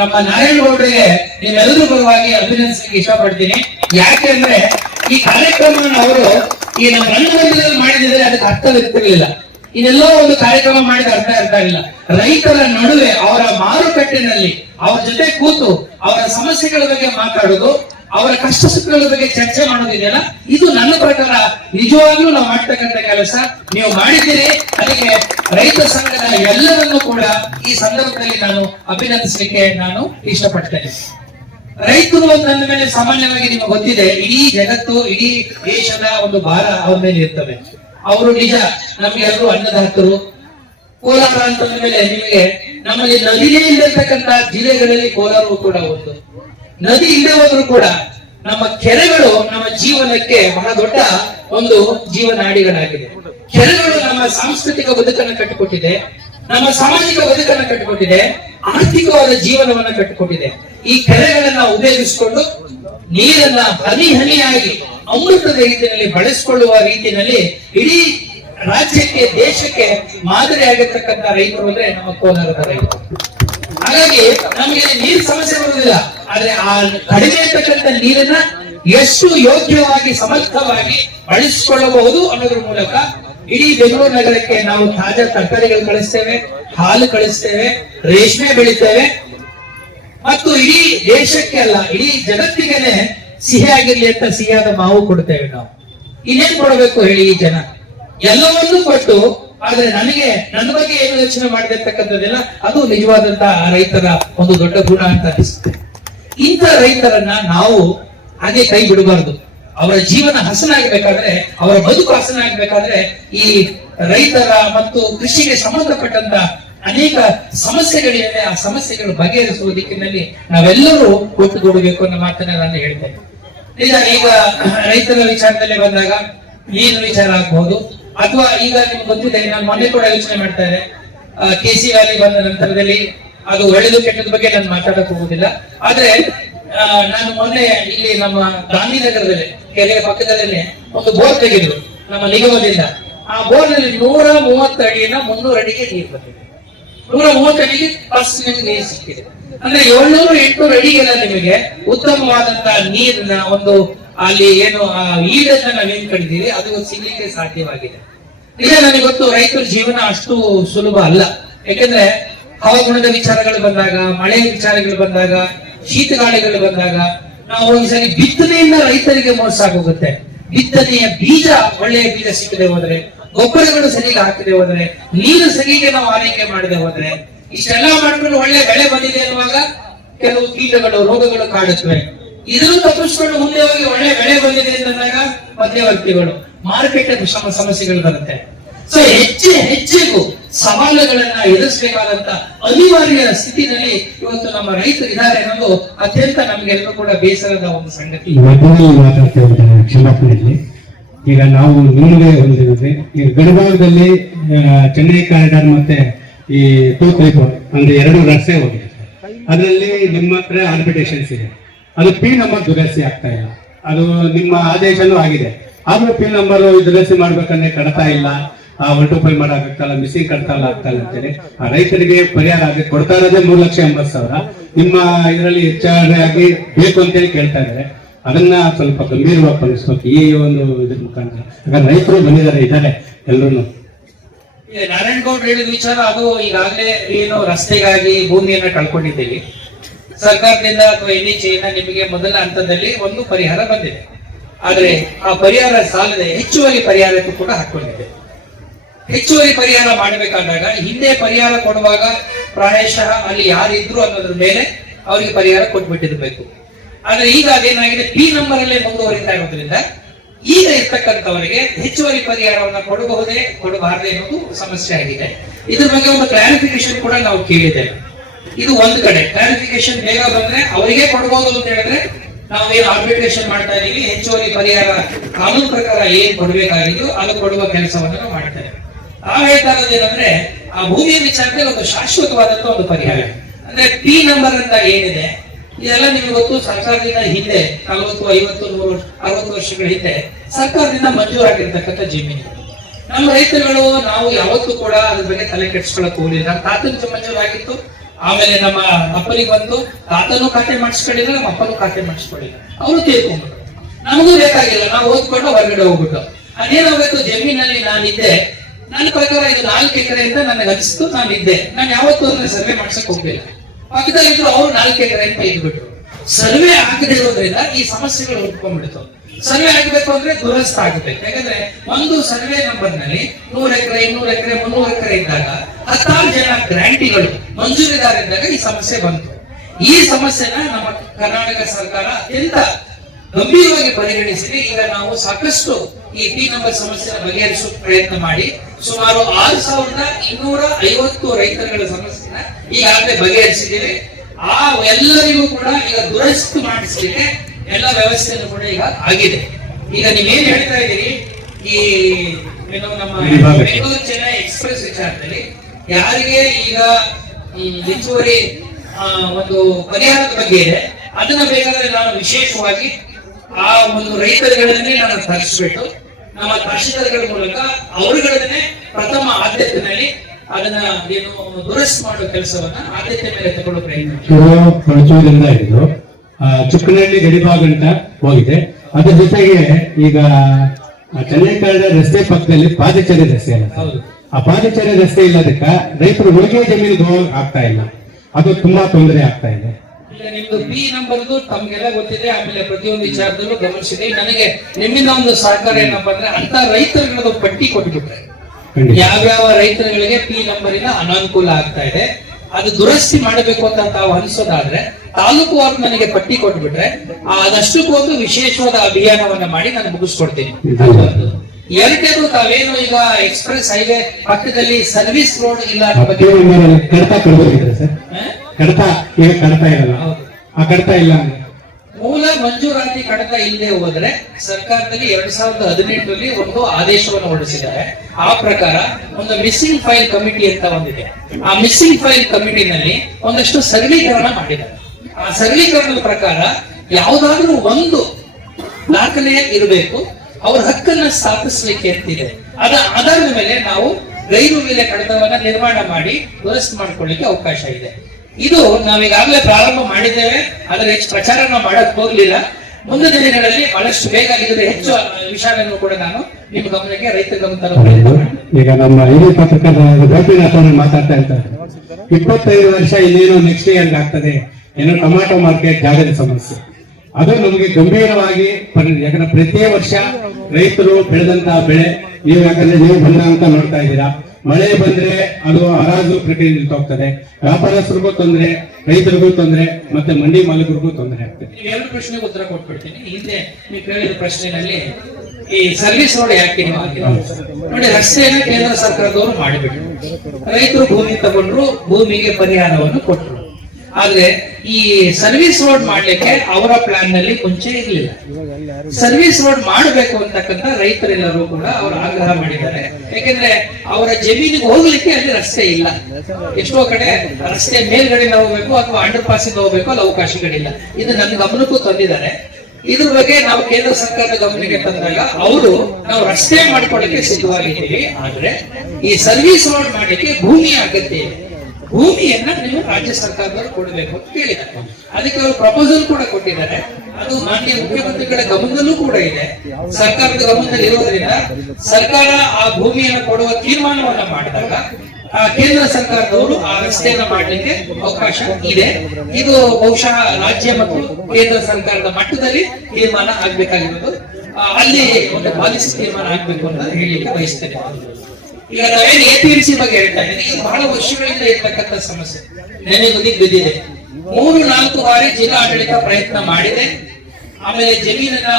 ನಮ್ಮ ನಾರಾಯಣಗೌಡರಿಗೆ ನೀವೆಲ್ಲರೂ ಪರವಾಗಿ ಅಭಿನಂದಿಸಲಿಕ್ಕೆ ಇಷ್ಟಪಡ್ತೀನಿ. ಯಾಕೆಂದ್ರೆ ಈ ಕಾರ್ಯಕ್ರಮವನ್ನು ಅವರು ಈ ನಮ್ಮ ರಂಗಮಂದಿರದಲ್ಲಿ ಮಾಡಿದ್ರೆ ಅದಕ್ಕೆ ಅರ್ಥವಿರ್ತಿರ್ಲಿಲ್ಲ. ಇದೆಲ್ಲೋ ಒಂದು ಕಾರ್ಯಕ್ರಮ ಮಾಡಿದ ಅರ್ಥ ಇರ್ಲಿಲ್ಲ. ರೈತರ ನಡುವೆ ಅವರ ಮಾರುಕಟ್ಟೆನಲ್ಲಿ ಅವರ ಜೊತೆ ಕೂತು ಅವರ ಸಮಸ್ಯೆಗಳ ಬಗ್ಗೆ ಮಾತಾಡೋದು, ಅವರ ಕಷ್ಟ ಸುಖಗಳ ಬಗ್ಗೆ ಚರ್ಚೆ ಮಾಡೋದಿದೆಯಲ್ಲ, ಇದು ನನ್ನ ಪ್ರಕಾರ ನಿಜವಾಗ್ಲೂ ನಾವು ಮಾಡ್ತಕ್ಕಂಥ ಕೆಲಸ. ನೀವು ಮಾಡಿದ್ದೀರಿ. ಅದಕ್ಕೆ ರೈತ ಸಂಘದ ಎಲ್ಲರನ್ನೂ ಕೂಡ ಈ ಸಂದರ್ಭದಲ್ಲಿ ನಾನು ಅಭಿನಂದಿಸಲಿಕ್ಕೆ ನಾನು ಇಷ್ಟಪಡ್ತೇನೆ. ರೈತರು ಅಂದ ಮೇಲೆ ಸಾಮಾನ್ಯವಾಗಿ ನಿಮಗೆ ಗೊತ್ತಿದೆ, ಇಡೀ ಜಗತ್ತು ಇಡೀ ದೇಶದ ಒಂದು ಭಾರ ಅವ್ರ ಮೇಲೆ ಇರ್ತವೆ. ಅವರು ನಿಜ ನಮ್ಗೆಲ್ಲರೂ ಅನ್ನದಾತರು. ಕೋಲಾರ ಅಂತಂದ ಮೇಲೆ ನಿಮಗೆ ನಮ್ಮಲ್ಲಿ ನದಿಯೇ ಇಲ್ಲತಕ್ಕಂತ ಜಿಲ್ಲೆಗಳಲ್ಲಿ ಕೋಲಾರವು ಕೂಡ ಒಂದು. ನದಿ ಇಲ್ಲದೆ ಹೋದ್ರು ಕೂಡ ನಮ್ಮ ಕೆರೆಗಳು ನಮ್ಮ ಜೀವನಕ್ಕೆ ಬಹಳ ದೊಡ್ಡ ಒಂದು ಜೀವನಾಡಿಗಳಾಗಿದೆ. ಕೆರೆಗಳು ನಮ್ಮ ಸಾಂಸ್ಕೃತಿಕ ಬದುಕನ್ನು ಕಟ್ಟಿಕೊಟ್ಟಿದೆ, ನಮ್ಮ ಸಾಮಾಜಿಕ ಬದುಕನ್ನು ಕಟ್ಟಿಕೊಟ್ಟಿದೆ, ಆರ್ಥಿಕವಾದ ಜೀವನವನ್ನ ಕಟ್ಟಿಕೊಟ್ಟಿದೆ. ಈ ಕೆರೆಗಳನ್ನ ಉಪಯೋಗಿಸಿಕೊಂಡು ನೀರನ್ನ ಹನಿ ಹನಿಯಾಗಿ ಅಮೃತದ ರೀತಿಯಲ್ಲಿ ಬಳಸಿಕೊಳ್ಳುವ ರೀತಿಯಲ್ಲಿ ಇಡೀ ರಾಜ್ಯಕ್ಕೆ ದೇಶಕ್ಕೆ ಮಾದರಿಯಾಗಿರ್ತಕ್ಕಂಥ ರೈತರು ಅಂದ್ರೆ ನಮ್ಮ ಕೋಲಾರದ ರೈತರು. ಹಾಗಾಗಿ ನಮಗೆ ನೀರು ಸಮಸ್ಯೆ ಬರುವುದಿಲ್ಲ. ಆದ್ರೆ ಆ ಕಡಿಮೆ ಇರ್ತಕ್ಕಂಥ ನೀರನ್ನ ಎಷ್ಟು ಯೋಗ್ಯವಾಗಿ ಸಮರ್ಥವಾಗಿ ಬಳಸಿಕೊಳ್ಳಬಹುದು ಅನ್ನೋದ್ರ ಮೂಲಕ ಇಡೀ ಬೆಂಗಳೂರು ನಗರಕ್ಕೆ ನಾವು ತಾಜಾ ತರಕಾರಿಗಳು ಕಳಿಸ್ತೇವೆ, ಹಾಲು ಕಳಿಸ್ತೇವೆ, ರೇಷ್ಮೆ ಬೆಳಿತೇವೆ ಮತ್ತು ಇಡೀ ದೇಶಕ್ಕೆ ಅಲ್ಲ ಇಡೀ ಜಗತ್ತಿಗೆನೆ ಸಿಹಿಯಾಗಿರ್ಲಿ ಅಂತ ಸಿಹಿಯಾದ ಮಾವು ಕೊಡ್ತೇವೆ. ನಾವು ಇನ್ನೇನ್ ಕೊಡಬೇಕು ಹೇಳಿ ಈ ಜನ? ಎಲ್ಲವನ್ನೂ ಕೊಟ್ಟು ಆದ್ರೆ ನನಗೆ ನನ್ನ ಬಗ್ಗೆ ಏನು ಯೋಚನೆ ಮಾಡದಿರ್ತಕ್ಕಂಥದ್ದೆಲ್ಲ ಅದು ನಿಜವಾದಂತಹ ರೈತರ ಒಂದು ದೊಡ್ಡ ಗುಣ ಅಂತ ಅನಿಸುತ್ತೆ. ಇಂಥ ರೈತರನ್ನ ನಾವು ಹಾಗೆ ಕೈ ಬಿಡಬಾರ್ದು. ಅವರ ಜೀವನ ಹಸನಾಗಬೇಕಾದ್ರೆ, ಅವರ ಬದುಕು ಹಸನಾಗಬೇಕಾದ್ರೆ ಈ ರೈತರ ಮತ್ತು ಕೃಷಿಗೆ ಸಂಬಂಧಪಟ್ಟಂತ ಅನೇಕ ಸಮಸ್ಯೆಗಳಿವೆ. ಆ ಸಮಸ್ಯೆಗಳು ಬಗೆಹರಿಸುವ ದಿಕ್ಕಿನಲ್ಲಿ ನಾವೆಲ್ಲರೂ ಒಟ್ಟುಗೂಡಬೇಕು ಅನ್ನೋ ಮಾತನ್ನ ನಾನು ಹೇಳ್ತೇನೆ. ನಿಜ, ಈಗ ರೈತರ ವಿಚಾರದಲ್ಲಿ ಬಂದಾಗ ನೀರಿನ ವಿಚಾರ ಆಗ್ಬಹುದು, ಅಥವಾ ಈಗ ನಿಮ್ಗೆ ಗೊತ್ತಿದೆ, ನಾನು ಮೊನ್ನೆ ಕೂಡ ಯೋಚನೆ ಮಾಡ್ತಾ ಇದ್ದೆ, KC ವ್ಯಾಲಿ ಬಂದ ನಂತರದಲ್ಲಿ ಅದು ಒಳ್ಳೆದು ಕೆಟ್ಟದ ಬಗ್ಗೆ ನಾನು ಮಾತಾಡಕ್ ಹೋಗುದಿಲ್ಲ. ಆದ್ರೆ ನಾನು ಮೊನ್ನೆ ಇಲ್ಲಿ ನಮ್ಮ ಗಾಂಧಿನಗರದಲ್ಲಿ ಕೆರೆಯ ಪಕ್ಕದಲ್ಲಿ ಒಂದು ಬೋರ್ ತೆಗೆದ್ರು ನಮ್ಮ ನಿಗಮದಿಂದ. ಆ ಬೋರ್ ನಲ್ಲಿ 130 ಅಡಿಯಿಂದ 300 ಅಡಿಗೆ ನೀರು ಬಂದಿದೆ. 130 ಅಡಿಗೆ ಫಸ್ಟ್ ನೀರು ಸಿಕ್ಕಿದೆ. ಅಂದ್ರೆ 700-800 ಅಡಿಗೆಲ್ಲ ನಿಮಗೆ ಉತ್ತಮವಾದಂತಹ ನೀರಿನ ಒಂದು ಅಲ್ಲಿ ಏನು ಈಡನ್ನ ನಾವೇನ್ ಕಡಿದೀವಿ ಅದು ಸಿಗ್ಲಿಕ್ಕೆ ಸಾಧ್ಯವಾಗಿದೆ. ಈಗ ನನಗೆ ಗೊತ್ತು ರೈತರ ಜೀವನ ಅಷ್ಟು ಸುಲಭ ಅಲ್ಲ. ಯಾಕಂದ್ರೆ ಹವಾಗುಣದ ವಿಚಾರಗಳು ಬಂದಾಗ, ಮಳೆಯ ವಿಚಾರಗಳು ಬಂದಾಗ, ಶೀತಗಾಳಿಗಳು ಬಂದಾಗ ನಾವು ಈ ಸರಿ ಬಿತ್ತನೆಯಿಂದ ರೈತರಿಗೆ ಮೋಸ ಆಗೋಗುತ್ತೆ. ಬಿತ್ತನೆಯ ಬೀಜ ಒಳ್ಳೆಯ ಬೀಜ ಸಿಕ್ಕದೆ ಹೋದ್ರೆ, ಗೊಬ್ಬರಗಳು ಸರಿಯಾಗಿ ಹಾಕದೆ ಹೋದ್ರೆ, ನೀರು ಸರಿಯಾಗಿ ನಾವು ಆರೈಕೆ ಮಾಡದೆ ಹೋದ್ರೆ, ಇಷ್ಟೆಲ್ಲ ಮಾಡ್ಕೊಂಡು ಒಳ್ಳೆ ಬೆಳೆ ಬಂದಿದೆ ಅನ್ನುವಾಗ ಕೆಲವು ಕೀಟಗಳು ರೋಗಗಳು ಕಾಡುತ್ತವೆ. ಇದನ್ನು ತಪ್ಪಿಸ್ಕೊಂಡು ಮುಂದೆ ಹೋಗಿ ಒಳ್ಳೆ ಬೆಳೆ ಬಂದಿದೆ ಅಂದಾಗ ಮಧ್ಯವರ್ತಿಗಳು ಮಾರುಕಟ್ಟೆ ಸಮಸ್ಯೆಗಳು ಬರುತ್ತೆ. ಸೊ ಹೆಚ್ಚಿಗೂ ಸವಾಲುಗಳನ್ನ ಎದುರಿಸಬೇಕಾದಂತ ಅನಿವಾರ್ಯ ಸ್ಥಿತಿನಲ್ಲಿ ಇವತ್ತು ನಮ್ಮ ರೈತರು ಇದ್ದಾರೆ ಅನ್ನೋದು ಅತ್ಯಂತ ನಮ್ಗೆಲ್ಲರೂ ಕೂಡ ಬೇಸರದ ಒಂದು ಸಂಗತಿ. ಮಾತಾಡ್ತಾ ಇದ್ದಾರೆ ಕ್ಷಮಾಪಣೆಯಲ್ಲಿ. ಈಗ ನಾವು ನಿಮಗೆ ಹೊಂದಿದ್ರೆ ಈಗ ಗಡಿಭಾಗದಲ್ಲಿ ಚೆನ್ನೈ ಕಾರಿಡಾರ್ ಮತ್ತೆ ಈ ತೂಕೈಪುರ ಅಂದ್ರೆ 2 ರಸ್ತೆ ಹೋಗಿದೆ. ಅದರಲ್ಲಿ ನಿಮ್ಮ ಹತ್ರ ಆರ್ಬಿಟೇಷನ್ಸ್ ಇದೆ. ಅದು ಪಿ ನಂಬರ್ ದುರಸ್ತಿ ಆಗ್ತಾ ಇಲ್ಲ. ಅದು ನಿಮ್ಮ ಆದೇಶನೂ ಆಗಿದೆ. ಆದ್ರೂ ಪಿ ನಂಬರ್ ದುರಸ್ತಿ ಮಾಡ್ಬೇಕಂದ್ರೆ ಕಡತ ಇಲ್ಲ, 125 ಮಾಡೋಕ್ಕಾಗಲ್ಲ, ಮಿಸ್ಸಿಂಗ್ ಕಡತ ಆಗ್ತಾ ಇಲ್ಲ ಅಂತೇಳಿ ಆ ರೈತರಿಗೆ ಪರಿಹಾರ ಆಗಿ ಕೊಡ್ತಾ ಇರೋದೇ 3,80,000. ನಿಮ್ಮ ಇದರಲ್ಲಿ ಹೆಚ್ಚಾಗಿ ಬೇಕು ಅಂತೇಳಿ ಕೇಳ್ತಾ ಇದ್ದಾರೆ. ಅದನ್ನ ಸ್ವಲ್ಪ ಗಂಭೀರವಾಗಿ ಪರಿಸ್ಬೇಕು ಈ ಒಂದು ಇದ್ರ ಮುಖಾಂತರ. ಯಾಕಂದ್ರೆ ರೈತರು ಇದ್ದಾರೆ ಎಲ್ಲರೂ. ನಾರಾಯಣಗೌಡ್ರು ಹೇಳಿದ ವಿಚಾರ ಅದು ಈಗಾಗಲೇ ಏನು ರಸ್ತೆಗಾಗಿ ಭೂಮಿಯನ್ನ ಕಳ್ಕೊಂಡಿದ್ದೀವಿ. ಸರ್ಕಾರದಿಂದ ಅಥವಾ NHAಯಿಂದ ನಿಮಗೆ ಮೊದಲ ಹಂತದಲ್ಲಿ ಒಂದು ಪರಿಹಾರ ಬಂದಿದೆ. ಆದ್ರೆ ಆ ಪರಿಹಾರ ಸಾಲದೆ ಹೆಚ್ಚುವರಿ ಪರಿಹಾರಕ್ಕೂ ಕೂಡ ಹಾಕೊಂಡಿದೆ. ಹೆಚ್ಚುವರಿ ಪರಿಹಾರ ಮಾಡಬೇಕಾದಾಗ ಹಿಂದೆ ಪರಿಹಾರ ಕೊಡುವಾಗ ಪ್ರಾಯಶಃ ಅಲ್ಲಿ ಯಾರಿದ್ರು ಅನ್ನೋದ್ರ ಮೇಲೆ ಅವರಿಗೆ ಪರಿಹಾರ ಕೊಟ್ಬಿಟ್ಟಿರ್ಬೇಕು. ಆದ್ರೆ ಈಗ ಅದೇನಾಗಿದೆ, ಪಿ ನಂಬರ್ ಅಲ್ಲೇ ಮುಂದುವರಿತಾ ಇರೋದ್ರಿಂದ ಈಗ ಇರ್ತಕ್ಕಂಥವರಿಗೆ ಹೆಚ್ಚುವರಿ ಪರಿಹಾರವನ್ನ ಕೊಡಬಹುದೇ ಕೊಡಬಾರದೆ ಅನ್ನೋದು ಸಮಸ್ಯೆ ಆಗಿದೆ. ಇದ್ರ ಬಗ್ಗೆ ಒಂದು ಕ್ಲಾರಿಫಿಕೇಶನ್ ಕೂಡ ನಾವು ಕೇಳಿದ್ದೇವೆ. ಇದು ಒಂದು ಕಡೆ ಕ್ಲಾರಿಫಿಕೇಶನ್ ಬೇಗ ಬಂದ್ರೆ ಅವರಿಗೆ ಕೊಡಬಹುದು ಅಂತ ಹೇಳಿದ್ರೆ ನಾವೇನು ಆರ್ಬಿಟ್ರೇಷನ್ ಮಾಡ್ತಾ ಇದೀವಿ, ಹೆಚ್ಚುವರಿ ಪರಿಹಾರ ಕಾನೂನು ಪ್ರಕಾರ ಏನ್ ಕೊಡಬೇಕಾಗಿದ್ದು ಅದು ಕೊಡುವ ಕೆಲಸವನ್ನು ನಾವು ಮಾಡ್ತೇವೆ. ನಾವು ಹೇಳ್ತಾ ಇರೋದೇನಂದ್ರೆ ಆ ಭೂಮಿಯ ವಿಚಾರದಲ್ಲಿ ಒಂದು ಶಾಶ್ವತವಾದಂತ ಒಂದು ಪರಿಹಾರ ಅಂದ್ರೆ ಪಿ ನಂಬರ್ ಅಂತ ಏನಿದೆ ಇದೆಲ್ಲ ನಿಮಗೆ ಗೊತ್ತು. ಸರ್ಕಾರದಿಂದ ಹಿಂದೆ 40, 50, 100, 60 ವರ್ಷಗಳ ಹಿಂದೆ ಸರ್ಕಾರದಿಂದ ಮಂಜೂರಾಗಿರ್ತಕ್ಕಂಥ ಜಮೀನು ನಮ್ಮ ರೈತರುಗಳು ನಾವು ಯಾವತ್ತೂ ಕೂಡ ಅದ್ರ ಬಗ್ಗೆ ತಲೆ ಕೆಡಿಸ್ಕೊಳ್ಳಕ್ ಹೋಗ್ಲಿಲ್ಲ. ನಮ್ಮ ತಾತನಿಗೆ ಮಂಜೂರಾಗಿತ್ತು, ಆಮೇಲೆ ನಮ್ಮ ಅಪ್ಪನಿಗೆ ಬಂತು, ತಾತನೂ ಖಾತೆ ಮಾಡಿಸ್ಕೊಳ್ಳಿಲ್ಲ, ನಮ್ಮ ಅಪ್ಪನೂ ಖಾತೆ ಮಾಡಿಸ್ಕೊಳ್ಳಿಲ್ಲ. ಅವರು ತೀರ್ಕೊಂಡ್ರು, ನಮಗೂ ಬೇಕಾಗಿಲ್ಲ, ನಾವು ಓದ್ಕೊಂಡು ಹೊರಗಡೆ ಹೋಗ್ಬಿಟ್ಟು ಅದೇನಾಗಬೇಕು. ಜಮೀನಲ್ಲಿ ನಾನಿದ್ದೆ, ನನ್ನ ಪ್ರಕಾರ ಇದು 4 ಎಕರೆ ಅಂತ ನನಗೆ ಅನಿಸ್ತು, ನಾನಿದ್ದೆ, ನಾನು ಯಾವತ್ತೂ ಅದನ್ನ ಸರ್ವೆ ಮಾಡ್ಸಕ್ ಹೋಗ್ಲಿಲ್ಲ. ಪಕ್ಕದಲ್ಲಿದ್ರು ಅವರು 4 ಎಕರೆ ಅಂತ ಇದ್ಬಿಟ್ರು. ಸರ್ವೆ ಆಗದಿರೋದ್ರಿಂದ ಈ ಸಮಸ್ಯೆಗಳು ಹುಟ್ಕೊಂಡ್ಬಿಡ್ತು. ಸರ್ವೆ ಆಗಬೇಕು ಅಂದ್ರೆ ದುರಸ್ತ ಆಗಬೇಕು. ಯಾಕಂದ್ರೆ ಒಂದು ಸರ್ವೆ ನಂಬರ್ ನಲ್ಲಿ 100 ಎಕರೆ 200 ಎಕರೆ 300 ಎಕರೆ ಇದ್ದಾಗ 10 ಜನ ಗ್ರಾಂಟಿಗಳು ಮಂಜೂರಿದಾರಿದ್ದಾಗ ಈ ಸಮಸ್ಯೆ ಬಂತು. ಈ ಸಮಸ್ಯೆನ ನಮ್ಮ ಕರ್ನಾಟಕ ಸರ್ಕಾರ ಅತ್ಯಂತ ಗಂಭೀರವಾಗಿ ಪರಿಗಣಿಸಿ ಈಗ ನಾವು ಸಾಕಷ್ಟು ಈ ಪಿ ನಂಬರ್ ಸಮಸ್ಯೆನ ಬಗೆಹರಿಸುವ ಪ್ರಯತ್ನ ಮಾಡಿ ಸುಮಾರು 6,250 ರೈತರುಗಳ ಸಮಸ್ಯೆನ ಈಗಾಗಲೇ ಬಗೆಹರಿಸಿದ್ದೀವಿ. ಆ ಎಲ್ಲರಿಗೂ ಕೂಡ ಈಗ ದುರಸ್ತಿ ಮಾಡಿಸಲಿಕ್ಕೆ ಎಲ್ಲ ವ್ಯವಸ್ಥೆಯನ್ನು ಕೂಡ ಈಗ ಆಗಿದೆ. ಈಗ ನೀವೇನ್ ಹೇಳ್ತಾ ಇದ್ದೀರಿ, ಈ ನಮ್ಮ ಬೆಂಗಳೂರು ಚೆನ್ನೈ ಎಕ್ಸ್ಪ್ರೆಸ್ ವಿಚಾರದಲ್ಲಿ ಯಾರಿಗೆ ಈಗ ಹೆಚ್ಚುವರಿ ಒಂದು ಪರಿಹಾರದ ಬಗ್ಗೆ ಇದೆ ಅದನ್ನ ಬೇಕಾದ್ರೆ ನಾನು ವಿಶೇಷವಾಗಿ ಆ ಒಂದು ರೈತರುಗಳನ್ನೇ ನಾನು ತರಿಸ್ಬಿಟ್ಟು ನಮ್ಮ ತಹಶೀಲ್ದಾರ್ಗಳ ಮೂಲಕ ಅವರುಗಳನ್ನೇ ಪ್ರಥಮ ಆದ್ಯತೆಯಲ್ಲಿ ಅದನ್ನ ಏನು ದುರಸ್ತಿ ಮಾಡುವ ಕೆಲಸವನ್ನ ಆದ್ಯತೆ ಮೇಲೆ ತಗೊಳ್ಳೋ ಪ್ರಯತ್ನ ಹಿಡಿದು ಚುಕ್ಕನಹಳ್ಳಿ ಗಡಿಭಾಗ ಅಂತ ಹೋಗಿದೆ. ಅದ್ರ ಜೊತೆಗೆ ಈಗ ಚೆನ್ನೈ ಕಾರಿಡಾರ್ ರಸ್ತೆ ಪಕ್ಕದಲ್ಲಿ ಪಾದಚಾರಿ ರಸ್ತೆ ಇಲ್ಲ. ಆ ಪಾದಚಾರಿ ರಸ್ತೆ ಇಲ್ಲದಕ್ಕ ರೈತರು ಉಳಿಗೆ ಜಮೀನಿಗೆ ಹೋಗಕ್ ಆಗ್ತಾ ಇಲ್ಲ. ಅದು ತುಂಬಾ ತೊಂದರೆ ಆಗ್ತಾ ಇದೆ. ಈಗ ನಿಮ್ದು ಪಿ ನಂಬರ್ದು ತಮ್ಗೆಲ್ಲ ಗೊತ್ತಿದೆ, ಆಮೇಲೆ ಪ್ರತಿಯೊಂದು ವಿಚಾರದಲ್ಲೂ ಗಮನಿಸಿದೆ. ನನಗೆ ನಿಮ್ಮಿಂದ ಒಂದು ಸಹಕಾರ ಏನಪ್ಪಾ ಅಂದ್ರೆ ಅಂತ ರೈತರುಗಳದ್ದು ಪಟ್ಟಿ ಕೊಟ್ಬಿಟ್ರೆ ಯಾವ್ಯಾವ ರೈತರುಗಳಿಗೆ ಪಿ ನಂಬರಿನ ಅನಾನುಕೂಲ ಆಗ್ತಾ ಇದೆ ಅದು ದುರಸ್ತಿ ಮಾಡಬೇಕು ಅಂತ ತಾವು ಅನಿಸೋದಾದ್ರೆ ತಾಲೂಕು ವಾರು ನನಗೆ ಪಟ್ಟಿ ಕೊಟ್ಬಿಟ್ರೆ ಅದಷ್ಟಕ್ಕೂ ಒಂದು ವಿಶೇಷವಾದ ಅಭಿಯಾನವನ್ನ ಮಾಡಿ ನಾನು ಮುಗಿಸ್ಕೊಡ್ತೀನಿ. ಎರಡನೇದು ತಾವೇನು ಈಗ ಎಕ್ಸ್ಪ್ರೆಸ್ ಹೈವೇ ಪಕ್ಕದಲ್ಲಿ ಸರ್ವಿಸ್ ರೋಡ್ ಇಲ್ಲ ಕಡತ ಇರಲ್ಲ, ಆ ಕಡತ ಇಲ್ಲ ಮೂಲ ಮಂಜೂರಾತಿ ಕಡತ ಇಲ್ಲದೆ ಹೋದ್ರೆ ಸರ್ಕಾರದಲ್ಲಿ 2018ರಲ್ಲಿ ಒಂದು ಆದೇಶವನ್ನು ಹೊರಡಿಸಿದ್ದಾರೆ. ಆ ಪ್ರಕಾರ ಒಂದು ಮಿಸ್ಸಿಂಗ್ ಫೈಲ್ ಕಮಿಟಿ ಅಂತ ಒಂದಿದೆ. ಆ ಮಿಸ್ಸಿಂಗ್ ಫೈಲ್ ಕಮಿಟಿನಲ್ಲಿ ಒಂದಷ್ಟು ಸರಳೀಕರಣ ಮಾಡಿದ್ದಾರೆ. ಆ ಸರಳೀಕರಣದ ಪ್ರಕಾರ ಯಾವುದಾದ್ರೂ ಒಂದು ದಾಖಲೆ ಇರಬೇಕು, ಅವ್ರ ಹಕ್ಕನ್ನ ಸ್ಥಾಪಿಸಲಿಕ್ಕೆ ಅಂತಿದೆ. ಅದರ ಮೇಲೆ ನಾವು ಗೈರು ಮೇಲೆ ಕಡತವನ್ನ ನಿರ್ಮಾಣ ಮಾಡಿ ದುರಸ್ತಿ ಮಾಡ್ಕೊಳ್ಳಿಕ್ಕೆ ಅವಕಾಶ ಇದೆ. ಇದು ನಾವೀಗಾಗಲೇ ಪ್ರಾರಂಭ ಮಾಡಿದ್ದೇವೆ, ಅದರ ಹೆಚ್ಚು ಪ್ರಚಾರ ನಾವು ಮಾಡಕ್ ಹೋಗ್ಲಿಲ್ಲ. ಮುಂದಿನ ದಿನಗಳಲ್ಲಿ ಬಹಳಷ್ಟು ಬೇಗ ಇದರ ಹೆಚ್ಚು ವಿಷಯವನ್ನು ಕೂಡ ನಾನು ನಿಮ್ಮ ಗಮನಕ್ಕೆ ರೈತರ ಗಮನ. ಈಗ ನಮ್ಮ ಹಿರಿಯ ಪತ್ರಕರ್ತ ಗೋಪಿನಾಥ್ ಅವರು ಮಾತಾಡ್ತಾ ಇರ್ತಾರೆ, 25 ವರ್ಷ ಇನ್ನೇನು ನೆಕ್ಸ್ಟ್ ಇಯರ್ ಆಗ್ತದೆ, ಏನೋ ಟೊಮ್ಯಾಟೊ ಮಾರ್ಕೆಟ್ ಜಾಗದ ಸಮಸ್ಯೆ ಅದು ನಮಗೆ ಗಂಭೀರವಾಗಿ. ಯಾಕಂದ್ರೆ ಪ್ರತಿ ವರ್ಷ ರೈತರು ಬೆಳೆದಂತಹ ಬೆಳೆ ನೀವು ಯಾಕಂದ್ರೆ ನೀವು ಬಂದ ಅಂತ ನೋಡ್ತಾ ಇದ್ದೀರಾ. ಮಳೆ ಬಂದ್ರೆ ಅದು ಹರಾಜು ಪ್ರಕ್ರಿಯೆ ನಿಂತೋಗ್ತದೆ, ವ್ಯಾಪಾರಸ್ಥರಿಗೂ ತೊಂದರೆ, ರೈತರಿಗೂ ತೊಂದರೆ, ಮತ್ತೆ ಮಂಡಿ ಮಾಲೀಕರಿಗೂ ತೊಂದರೆ ಆಗ್ತದೆ. ಎರಡು ಪ್ರಶ್ನೆಗೆ ಉತ್ತರ ಕೊಟ್ಬಿಡ್ತೀನಿ. ಹಿಂದೆ ನೀವು ಕೇಳಿದ ಪ್ರಶ್ನೆಯಲ್ಲಿ ಈ ಸರ್ವಿಸ್ ರೋಡ್ ಯಾಕೆ ನೀವು ಹಾಕಿಲ್ಲ? ನೋಡಿ, ರಸ್ತೆಯನ್ನು ಕೇಂದ್ರ ಸರ್ಕಾರದವರು ಮಾಡಿಬಿಟ್ರು, ರೈತರು ಭೂಮಿ ತಗೊಂಡ್ರು, ಭೂಮಿಗೆ ಪರಿಹಾರವನ್ನು ಕೊಟ್ಟರು. ಆದ್ರೆ ಈ ಸರ್ವಿಸ್ ರೋಡ್ ಮಾಡ್ಲಿಕ್ಕೆ ಅವರ ಪ್ಲಾನ್ ನಲ್ಲಿ ಮುಂಚೆ ಇರಲಿಲ್ಲ. ಸರ್ವಿಸ್ ರೋಡ್ ಮಾಡಬೇಕು ಅಂತಕ್ಕಂಥ ರೈತರೆಲ್ಲರೂ ಕೂಡ ಅವರು ಆಗ್ರಹ ಮಾಡಿದ್ದಾರೆ. ಯಾಕೆಂದ್ರೆ ಅವರ ಜಮೀನಿಗೆ ಹೋಗ್ಲಿಕ್ಕೆ ಅಲ್ಲಿ ರಸ್ತೆ ಇಲ್ಲ. ಎಷ್ಟೋ ಕಡೆ ರಸ್ತೆ ಮೇಲ್ಗಡೆ ಹೋಗ್ಬೇಕು ಅಥವಾ ಅಂಡರ್ ಪಾಸ್ ಇಂದ ಹೋಗ್ಬೇಕು, ಅಲ್ಲಿ ಅವಕಾಶಗಳಿಲ್ಲ. ಇದು ನನ್ನ ಗಮನಕ್ಕೂ ತಂದಿದ್ದಾರೆ. ಇದ್ರ ಬಗ್ಗೆ ನಾವು ಕೇಂದ್ರ ಸರ್ಕಾರದ ಗಮನಕ್ಕೆ ತಂದಾಗ ಅವರು ನಾವು ರಸ್ತೆ ಮಾಡಿಕೊಳ್ಳಕ್ಕೆ ಸಿದ್ಧವಾಗಿದ್ದೀವಿ, ಆದ್ರೆ ಈ ಸರ್ವಿಸ್ ರೋಡ್ ಮಾಡಲಿಕ್ಕೆ ಭೂಮಿ ಅಗತ್ಯ ಇದೆ, ಭೂಮಿಯನ್ನ ನೀವು ರಾಜ್ಯ ಸರ್ಕಾರದವರು ಕೊಡಬೇಕು ಅಂತ ಕೇಳಿದ್ದಾರೆ. ಅದಕ್ಕೆ ಅವರು ಪ್ರಪೋಸಲ್ ಕೂಡ ಕೊಟ್ಟಿದ್ದಾರೆ. ಅದು ಮಾನ್ಯ ಮುಖ್ಯಮಂತ್ರಿಗಳ ಗಮನದಲ್ಲೂ ಕೂಡ ಇದೆ, ಸರ್ಕಾರದ ಗಮನದಲ್ಲಿ ಇರೋದ್ರಿಂದ ಸರ್ಕಾರ ಆ ಭೂಮಿಯನ್ನು ಕೊಡುವ ತೀರ್ಮಾನವನ್ನ ಮಾಡಿದಾಗ ಆ ಕೇಂದ್ರ ಸರ್ಕಾರದವರು ಆ ರಸ್ತೆಯನ್ನ ಮಾಡಲಿಕ್ಕೆ ಅವಕಾಶ ಇದೆ. ಇದು ಬಹುಶಃ ರಾಜ್ಯ ಮತ್ತು ಕೇಂದ್ರ ಸರ್ಕಾರದ ಮಟ್ಟದಲ್ಲಿ ತೀರ್ಮಾನ ಆಗ್ಬೇಕಾಗಿರೋದು, ಅಲ್ಲಿ ಒಂದು ಪಾಲಿಸಿ ತೀರ್ಮಾನ ಆಗ್ಬೇಕು ಅಂತ ಹೇಳಲಿಕ್ಕೆ ಬಯಸ್ತೇನೆ. ಈಗ ನಾವೇನು APMC ಬಗ್ಗೆ ಹೇಳ್ತಾ ಇದ್ದೀನಿ, ಇದು ಬಹಳ ವರ್ಷಗಳಿಂದ ಇರ್ತಕ್ಕಂಥ ಸಮಸ್ಯೆ, ನೆನೆಗುದಿಗೆ ಬಿದ್ದಿದೆ. 3-4 ಬಾರಿ ಜಿಲ್ಲಾ ಆಡಳಿತ ಪ್ರಯತ್ನ ಮಾಡಿದೆ. ಆಮೇಲೆ ಜಮೀನನ್ನ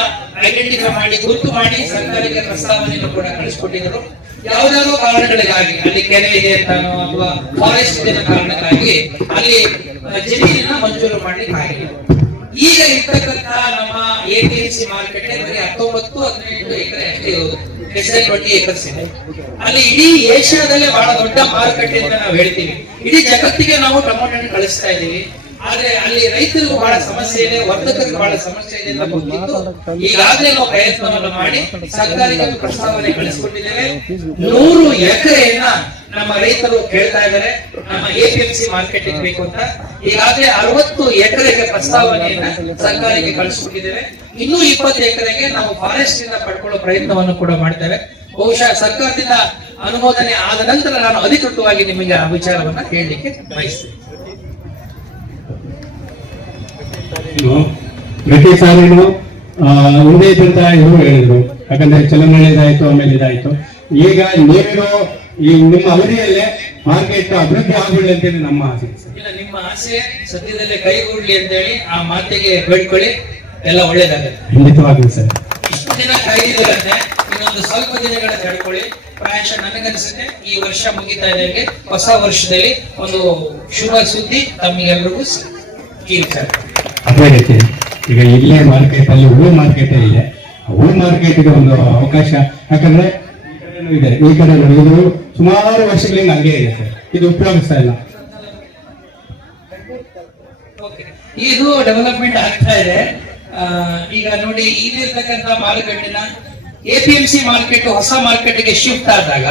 ಐಡೆಂಟಿಫೈ ಮಾಡಿ, ಗುರುತು ಮಾಡಿ ಸರ್ಕಾರಕ್ಕೆ ಪ್ರಸ್ತಾವನೆಯನ್ನು ಕೂಡ ಕಳಿಸ್ಕೊಟ್ಟಿದ್ರು. ಯಾವುದಾದ್ರು ಕಾರಣಗಳಿಗಾಗಿ, ಅಲ್ಲಿ ಕೆರೆ ಇದೆ ಅಂತಾನೋ ಅಥವಾ ಫಾರೆಸ್ಟ್ ಇದೆ ಕಾರಣಕ್ಕಾಗಿ ಅಲ್ಲಿ ಜಮೀನನ್ನ ಮಂಜೂರು ಮಾಡ್ಲಿಕ್ಕೆ ಆಗಿಲ್ಲ. ಈಗ ಇರ್ತಕ್ಕಂಥ ನಮ್ಮ APMC ಮಾರುಕಟ್ಟೆ ಬರೀ 19-18 ಎಕರೆ ಅಷ್ಟೇ ಇರೋದು, 20 ಏಕರ್ಸ್ ಇದೆ. ಅಲ್ಲಿ ಇಡೀ ಏಷ್ಯಾದಲ್ಲೇ ಬಹಳ ದೊಡ್ಡ ಮಾರುಕಟ್ಟೆ ಅಂತ ನಾವು ಹೇಳ್ತೀವಿ. ಇಡೀ ಜಗತ್ತಿಗೆ ನಾವು ಟೊಮೊಟೊ ಕಳಿಸ್ತಾ ಇದ್ದೀವಿ. ಆದ್ರೆ ಅಲ್ಲಿ ರೈತರಿಗೂ ಬಹಳ ಸಮಸ್ಯೆ ಇದೆ, ವರ್ತಕರಿಗೆ ಬಹಳ ಸಮಸ್ಯೆ ಇದೆ ಅಂತ ಗೊತ್ತಿದ್ದು ಈಗಾಗಲೇ ನಾವು ಪ್ರಯತ್ನವನ್ನು ಮಾಡಿ ಸರ್ಕಾರಕ್ಕೆ ಪ್ರಸ್ತಾವನೆ ಕಳಿಸಿಕೊಟ್ಟಿದ್ದೇವೆ. 100 ಎಕರೆಯನ್ನ ನಮ್ಮ ರೈತರು ಕೇಳ್ತಾ ಇದ್ದಾರೆ, ನಮ್ಮ APMC ಮಾರ್ಕೆಟ್ ಬೇಕು ಅಂತ. ಈಗಾಗಲೇ 60 ಎಕರೆಗೆ ಪ್ರಸ್ತಾವನೆಯನ್ನ ಸರ್ಕಾರಕ್ಕೆ ಕಳಿಸಿಕೊಟ್ಟಿದ್ದೇವೆ. ಇನ್ನೂ 20 ಎಕರೆಗೆ ನಾವು ಫಾರೆಸ್ಟ್ ಇಂದ ಪಡ್ಕೊಳ್ಳೋ ಪ್ರಯತ್ನವನ್ನು ಕೂಡ ಮಾಡ್ತೇವೆ. ಬಹುಶಃ ಸರ್ಕಾರದಿಂದ ಅನುಮೋದನೆ ಆದ ನಂತರ ನಾನು ಅಧಿಕೃತವಾಗಿ ನಿಮಗೆ ಆ ವಿಚಾರವನ್ನ ಹೇಳಲಿಕ್ಕೆ ಬಯಸ್ತೇನೆ. ಪ್ರತಿ ಸಾರಿನೂ ಒಂದೇ ಅಂತ ಇವರು ಹೇಳಿದ್ರು, ಯಾಕಂದ್ರೆ ಚಲನವಲಯದಾಯ್ತು, ಆಮೇಲೆ ಇದಾಯ್ತು. ಈಗ ನೀವೇನೋ ಈ ನಿಮ್ಮ ಅವಧಿಯಲ್ಲೇ ಮಾರ್ಕೆಟ್ ಅಭಿವೃದ್ಧಿ ಆಗ್ಬಿಡ್ಲಿ ಅಂತೇಳಿ ನಮ್ಮ ಆಸೆ. ಇಲ್ಲ, ನಿಮ್ಮ ಆಸೆ ಸದ್ಯದಲ್ಲೇ ಕೈಗೂಡ್ಲಿ ಅಂತೇಳಿ ಆ ಮಾತಿಗೆ ಬೇಡ್ಕೊಳ್ಳಿ, ಎಲ್ಲ ಒಳ್ಳೇದಾಗುತ್ತೆ. ಖಂಡಿತವಾಗ್ಲೂ ಸರ್. ಇಷ್ಟು ದಿನ ಕಾಯ್ದಿದ್ರಂತೆ, ಇನ್ನೊಂದು ಸ್ವಲ್ಪ ದಿನಗಳ ತಡ್ಕೊಳ್ಳಿ. ಪ್ರಾಯಶಃ ನನಗನ್ಸುತ್ತೆ ಈ ವರ್ಷ ಮುಗಿತಾ ಇದ್ದಂಗೆ ಹೊಸ ವರ್ಷದಲ್ಲಿ ಒಂದು ಶುಭ ಸುದ್ದಿ ತಮ್ಮೆಲ್ಲರಿಗೂ ಕೀರ್ತಾರೆ. ಅದೇ ರೀತಿ ಈಗ ಇಲ್ಲೇ ಮಾರ್ಕೆಟ್ ಅಲ್ಲಿ ಹೂ ಮಾರ್ಕೆಟ್ ಇದೆ, ಹೂ ಮಾರ್ಕೆಟ್ಗೆ ಒಂದು ಅವಕಾಶ, ಯಾಕಂದ್ರೆ ಇದೆ ಈ ಕಡೆ ಇದು ಸುಮಾರು ವರ್ಷಗಳಿಂದ ಹಂಗೆ ಇದೆ ಸರ್, ಇದು ಉಪಯೋಗಿಸ್ತಾ ಇಲ್ಲ. ಇದು ಡೆವಲಪ್ಮೆಂಟ್ ಆಗ್ತಾ ಇದೆ. ಈಗ ನೋಡಿ, ಇಲ್ಲಿರ್ತಕ್ಕಂಥ ಮಾರುಕಟ್ಟೆನ APMC ಮಾರ್ಕೆಟ್ ಹೊಸ ಮಾರ್ಕೆಟ್ಗೆ ಶಿಫ್ಟ್ ಆದಾಗ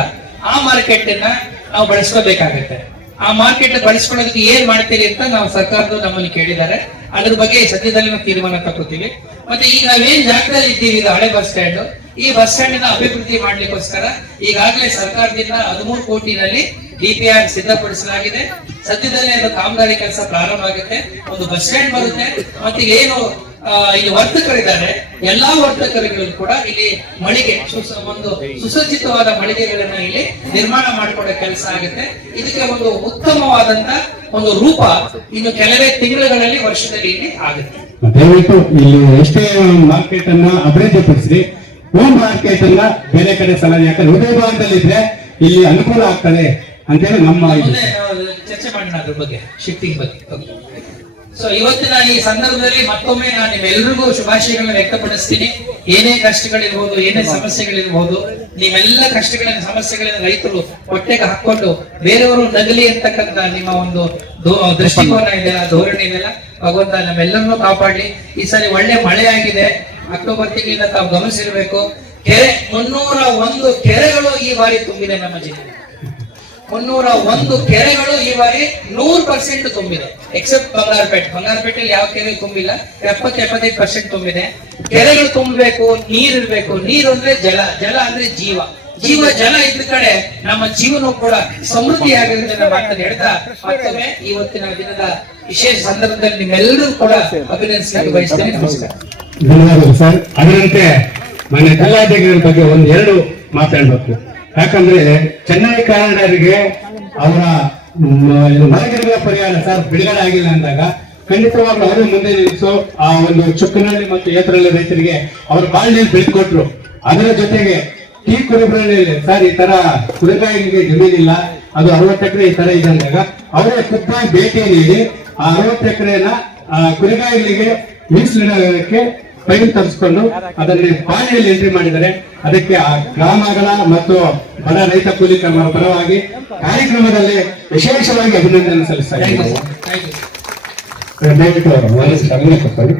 ಆ ಮಾರ್ಕೆಟ್ ಅನ್ನ ನಾವು ಬಳಸ್ಕೋಬೇಕಾಗತ್ತೆ. ಆ ಮಾರ್ಕೆಟ್ ಬಳಸ್ಕೊಳ್ಳೋದಕ್ಕೆ ಏನ್ ಮಾಡ್ತೀರಿ ಅಂತ ನಾವು ಸರ್ಕಾರದವರು ನಮ್ಮಲ್ಲಿ ಕೇಳಿದ್ದಾರೆ. ಅದ್ರ ಬಗ್ಗೆ ಸದ್ಯದಲ್ಲಿ ನಾವು ತೀರ್ಮಾನ ತಗೋತೀವಿ. ಮತ್ತೆ ಈಗ ನಾವೇನ್ ಜಾಗದಲ್ಲಿ ಇದ್ದೀವಿ, ಇದು ಹಳೆ ಬಸ್ ಸ್ಟ್ಯಾಂಡ್, ಈ ಬಸ್ ಸ್ಟ್ಯಾಂಡ್ ನ ಅಭಿವೃದ್ಧಿ ಮಾಡ್ಲಿಕ್ಕೋಸ್ಕರ ಈಗಾಗಲೇ ಸರ್ಕಾರದಿಂದ 13 ಕೋಟಿನಲ್ಲಿ DPR ಸಿದ್ಧಪಡಿಸಲಾಗಿದೆ. ಸದ್ಯದಲ್ಲೇ ಅದು ಕಾಮಗಾರಿ ಕೆಲಸ ಪ್ರಾರಂಭ ಆಗುತ್ತೆ, ಒಂದು ಬಸ್ ಸ್ಟ್ಯಾಂಡ್ ಬರುತ್ತೆ. ಮತ್ತೆ ಏನು ಇಲ್ಲಿ ವರ್ತಕರಿದ್ದಾರೆ, ಎಲ್ಲಾ ವರ್ತಕರುಗಳು ಕೂಡ ಇಲ್ಲಿ ಮಳಿಗೆ, ಒಂದು ಸುಸಜ್ಜಿತವಾದ ಮಳಿಗೆಗಳನ್ನ ಇಲ್ಲಿ ನಿರ್ಮಾಣ ಮಾಡಿಕೊಡೋ ಕೆಲಸ ಆಗುತ್ತೆ. ಇದಕ್ಕೆ ಒಂದು ಉತ್ತಮವಾದಂತ ಒಂದು ರೂಪ ಇನ್ನು ಕೆಲವೇ ತಿಂಗಳುಗಳಲ್ಲಿ, ವರ್ಷದಲ್ಲಿ ಇಲ್ಲಿ ಆಗುತ್ತೆ. ದಯವಿಟ್ಟು ಇಲ್ಲಿ ಎಷ್ಟೇ ಮಾರ್ಕೆಟ್ ಅನ್ನ ಅಭಿವೃದ್ಧಿಪಡಿಸಿ, ಹೋಮ್ ಮಾರ್ಕೆಟ್ ಅನ್ನ ಬೇರೆ ಕಡೆ ಸಲ, ಯಾಕಂದ್ರೆ ಹೃದಯ ಭಾಗದಲ್ಲಿ ಇದ್ರೆ ಇಲ್ಲಿ ಅನುಕೂಲ ಆಗ್ತದೆ ಅಂತೇಳಿ ನಮ್ಮ ಚರ್ಚೆ ಮಾಡೋಣ ಅದ್ರ ಬಗ್ಗೆ, ಶಿಫ್ಟಿಂಗ್ ಬಗ್ಗೆ. ಸೊ ಇವತ್ತಿನ ಈ ಸಂದರ್ಭದಲ್ಲಿ ಮತ್ತೊಮ್ಮೆ ನಾನು ನಿಮ್ಮೆಲ್ಲರಿಗೂ ಶುಭಾಶಯಗಳನ್ನ ವ್ಯಕ್ತಪಡಿಸ್ತೀನಿ. ಏನೇ ಕಷ್ಟಗಳಿರ್ಬೋದು, ಏನೇ ಸಮಸ್ಯೆಗಳಿರ್ಬೋದು, ನೀವೆಲ್ಲ ಕಷ್ಟಗಳಿನ ಸಮಸ್ಯೆಗಳಿಂದ ರೈತರು ಹೊಟ್ಟೆಗೆ ಹಾಕೊಂಡು ಬೇರೆಯವರು ನಗಲಿ ಅಂತಕ್ಕಂಥ ನಿಮ್ಮ ಒಂದು ದೃಷ್ಟಿಕೋನ ಇದೆಯಲ್ಲ, ಧೋರಣೆ ಇದೆಯಲ್ಲ, ಭಗವಂತ ನಮ್ಮೆಲ್ಲರನ್ನೂ ಕಾಪಾಡಿ. ಈ ಸಾರಿ ಒಳ್ಳೆ ಮಳೆ ಆಗಿದೆ, ಅಕ್ಟೋಬರ್ ತಿಂಗಳಿಂದ ತಾವು ಗಮನಿಸಿರ್ಬೇಕು. ಕೆರೆ 301 ಕೆರೆಗಳು ಈ ಬಾರಿ ತುಂಬಿದೆ ನಮ್ಮ ಜಿಲ್ಲೆ. 301 ಕೆರೆಗಳು ಈ ಬಾರಿ 100% ತುಂಬಿದೆ, ಎಕ್ಸೆಪ್ಟ್ ಬಂಗಾರಪೇಟೆಯಲ್ಲಿ ಯಾವ ಕೆರೆ ತುಂಬಿಲ್ಲ, 70-75% ತುಂಬಿದೆ. ಕೆರೆಗಳು ತುಂಬಬೇಕು, ನೀರಿರ್ಬೇಕು. ನೀರು ಅಂದ್ರೆ ಜಲ, ಜಲ ಅಂದ್ರೆ ಜೀವ, ಜಲ ಇದ್ದ ಕಡೆ ನಮ್ಮ ಜೀವನ ಕೂಡ ಸಮೃದ್ಧಿಯಾಗಿರುತ್ತೆ ನಮ್ಮ ಮಾತನ್ನು ಹೇಳ್ತಾ ಮತ್ತೊಮ್ಮೆ ಇವತ್ತಿನ ದಿನದ ವಿಶೇಷ ಸಂದರ್ಭದಲ್ಲಿ ನಿಮ್ಮೆಲ್ಲರೂ ಕೂಡ ಅಭಿನಂದಿಸಲು ಬಯಸ್ತೇನೆ. ನಮಸ್ಕಾರ. ಧನ್ಯವಾದಗಳು ಸರ್. ಅದರಂತೆ ಮಾನ್ಯ ಜಿಲ್ಲಾಧಿಕಾರಿಗಳ ಬಗ್ಗೆ ಒಂದೆರಡು ಮಾತಾಡ್ಬೇಕು. ಯಾಕಂದ್ರೆ ಚೆನ್ನೈ ಕಾರಿಡಾರ್ಗೆ ಅವರ ಮರಗಿಡಗಳ ಪರಿಹಾರ ಸರ್ ಬಿಡುಗಡೆ ಆಗಿಲ್ಲ ಅಂದಾಗ ಖಂಡಿತವಾಗ್ಲೂ ಅವರು ಮುಂದೆ ನಿಲ್ಲಿಸೋ ಆ ಒಂದು ಚುಕ್ಕನಹಳ್ಳಿ ಮತ್ತು ಏತರಹಳ್ಳಿ ರೈತರಿಗೆ ಅವ್ರ ಬಾಳ್ನಲ್ಲಿ ಬೆಳೆದುಕೊಟ್ರು. ಅದರ ಜೊತೆಗೆ ಈ ಕುರುಬರಲ್ಲಿ ಸರ್ ಈ ತರ ಕುರುಗಾಯಿಗೆ ಜಮೀನಿಲ್ಲ, ಅದು 60 ಎಕರೆ ಈ ತರ ಇದೆ ಅಂದಾಗ ಅವರೇ ಖುದ್ದಾಗಿ ಭೇಟಿ ನೀಡಿ ಆ 60 ಎಕರೆನ ಕುರುಗಾಯಿಗಳಿಗೆ ಮೀಸಲಿಡೋದಕ್ಕೆ ಫೈಲ್ ತರಿಸ್ಕೊಂಡು ಅದನ್ನು ಪಾಣಿಯಲ್ಲಿ ಎಂಟ್ರಿ ಮಾಡಿದ್ದಾರೆ. ಅದಕ್ಕೆ ಆ ಗ್ರಾಮಗಳ ಮತ್ತು ಬಡ ರೈತ ಕೂಲಿ ಪರವಾಗಿ ಕಾರ್ಯಕ್ರಮದಲ್ಲಿ ವಿಶೇಷವಾಗಿ ಅಭಿನಂದನೆ ಸಲ್ಲಿಸ್ತಾರೆ. ದಯವಿಟ್ಟು ಗಮನ ಕೊಡ್ತಾರೆ.